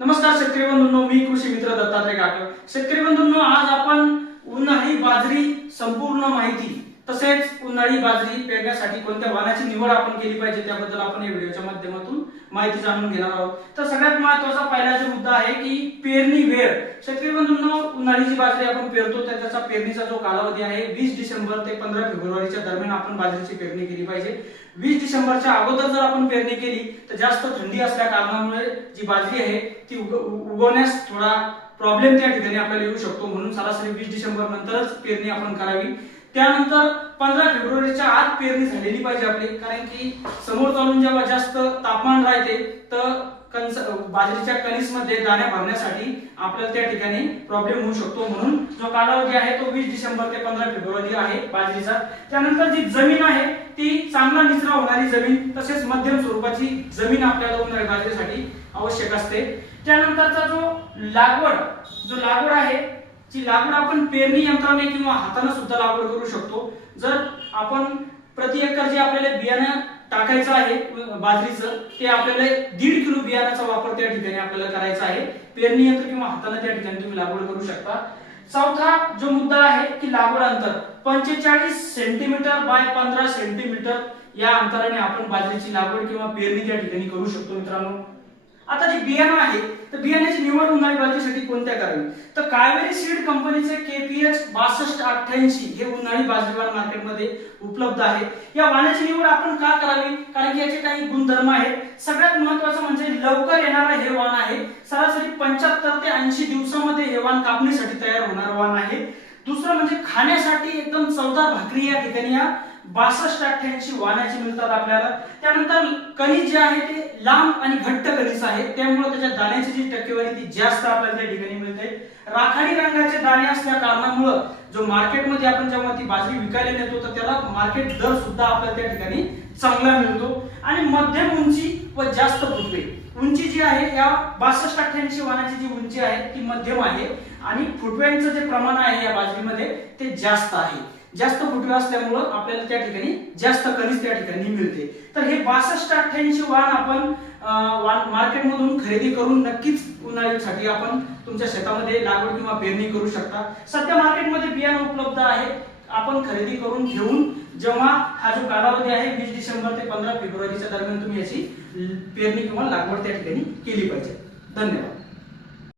नमस्कार शेतकरी बंधूंनो, मी कृषी मित्र दत्तात्रय काटकर। शेतकरी बंधूंनो, आज आपण उन्हाळी बाजरी संपूर्ण माहिती तसेच उन्हाळी बाजरी पेरण्यासाठी कोणत्या वाणाची निवड आपण केली पाहिजे त्याबद्दल आपण या व्हिडिओच्या माध्यमातून माहिती जाणून घेणार आहोत। तर सगळ्यात महत्त्वाचा पहिला जो मुद्दा आहे की पेरणी वेळ। शेतकरी बंधूंनो, उन्हाळी जी बाजरी आपण पेरतो त्याचा पेरणीचा जो कालावधी आहे 20 डिसेंबर ते 15 फेब्रुवारीच्या दरम्यान आपण बाजरीची पेरणी केली पाहिजे। 20 डिसेंबरच्या अगोदर जर आपण पेरणी केली तर जास्त थंडी असल्या कारणामुळे जी बाजरी आहे ती उगवण्यास थोडा प्रॉब्लेम त्या ठिकाणी आपल्याला येऊ शकतो, म्हणून सरासरी 20 डिसेंबर नंतरच पेरणी आपण करावी। त्यानंतर 15 फेब्रुवारीच्या आत पेरणी झालेली पाहिजे आपली, कारण की समोर चालून जेव्हा जास्त तापमान राहते तर बाजरीच्या कणीसमध्ये दाण्या भरण्यासाठी आपल्याला त्या ठिकाणी प्रॉब्लेम होऊ शकतो, म्हणून जो कालावधी आहे तो 20 डिसेंबर ते 15 फेब्रुवारी आहे बाजरीचा। त्यानंतर जी जमीन आहे ती चांगला निचरा होणारी जमीन तसेच मध्यम स्वरूपाची जमीन आपल्याला उन्हाळी बाजरीसाठी आवश्यक असते। त्यानंतरचा जो लागवड आहे जी लागवड आपण पेरणी यंत्राने किंवा हाताने सुद्धा लागवड करू शकतो। जर आपण प्रति एकर जे आपल्याला बियाणं टाकायचं आहे बाजरीचं ते आपल्याला 1.5 किलो बियाणाचा वापर त्या ठिकाणी आपल्याला करायचा आहे। पेरणी यंत्र किंवा हाताने त्या ठिकाणी तुम्ही लागवड करू शकता। चौथा जो मुद्दा आहे की लागवड अंतर 45 सेंटीमीटर बाय 15 सेंटीमीटर या अंतराने आपण बाजरीची लागवड किंवा पेरणी त्या ठिकाणी करू शकतो। मित्रांनो, आता जे बियाणं आहे तर बियाण्याची निवड उन्हाळी बाजरीसाठी कोणत्या करावी, तर कावेरी सीड कंपनीचे KPH 6288 हे उन्हाळी बाजरी वाण मार्केटमध्ये उपलब्ध आहे। या वाणाची निवड आपण का करावी, कारण की याचे काही गुणधर्म आहेत। सगळ्यात महत्त्वाचं म्हणजे लवकर येणारे हे वाण आहे, सरासरी 75 ते 80 दिवसांमध्ये हे वाण कापणीसाठी तयार होणारे वाण आहे। दुसरं म्हणजे खाण्यासाठी एकदम चवदार भाकरी या ठिकाणी या 6288 वाणाची मिळतात आपल्याला। त्यानंतर कणीस जे आहे ते लांब आणि घट्ट कणीस आहे, त्यामुळे त्याच्या दाण्याची जी टक्केवारी ती जास्त आपल्याला त्या ठिकाणी मिळते। राखाडी रंगाचे दाणे असल्या कारणामुळे जो मार्केटमध्ये आपण जेव्हा ती बाजरी विकायला नेतो तर त्याला मार्केट दर सुद्धा आपल्याला त्या ठिकाणी चांगला मिळतो। आणि मध्यम उंची व जास्त फुटवे, उंची जी आहे या 6288 वाणाची जी उंची आहे ती मध्यम आहे आणि फुटव्यांचं जे प्रमाण आहे या बाजरीमध्ये ते जास्त आहे। जास्त फुटवे असल्यामुळे आपल्याला त्या ठिकाणी जास्त कणीस त्या ठिकाणी मिळते। तर हे 6288 वाण आपण मार्केटमधून खरेदी करून नक्कीच उन्हाळ्यासाठी आपण तुमच्या शेतामध्ये लागवड किंवा पेरणी करू शकता। सध्या मार्केटमध्ये बियाणं उपलब्ध आहे, आपण खरेदी करून घेऊन जेव्हा हा जो कालावधी आहे 20 डिसेंबर ते 15 फेब्रुवारीच्या दरम्यान तुम्ही याची पेरणी किंवा लागवड त्या ठिकाणी केली पाहिजे। धन्यवाद।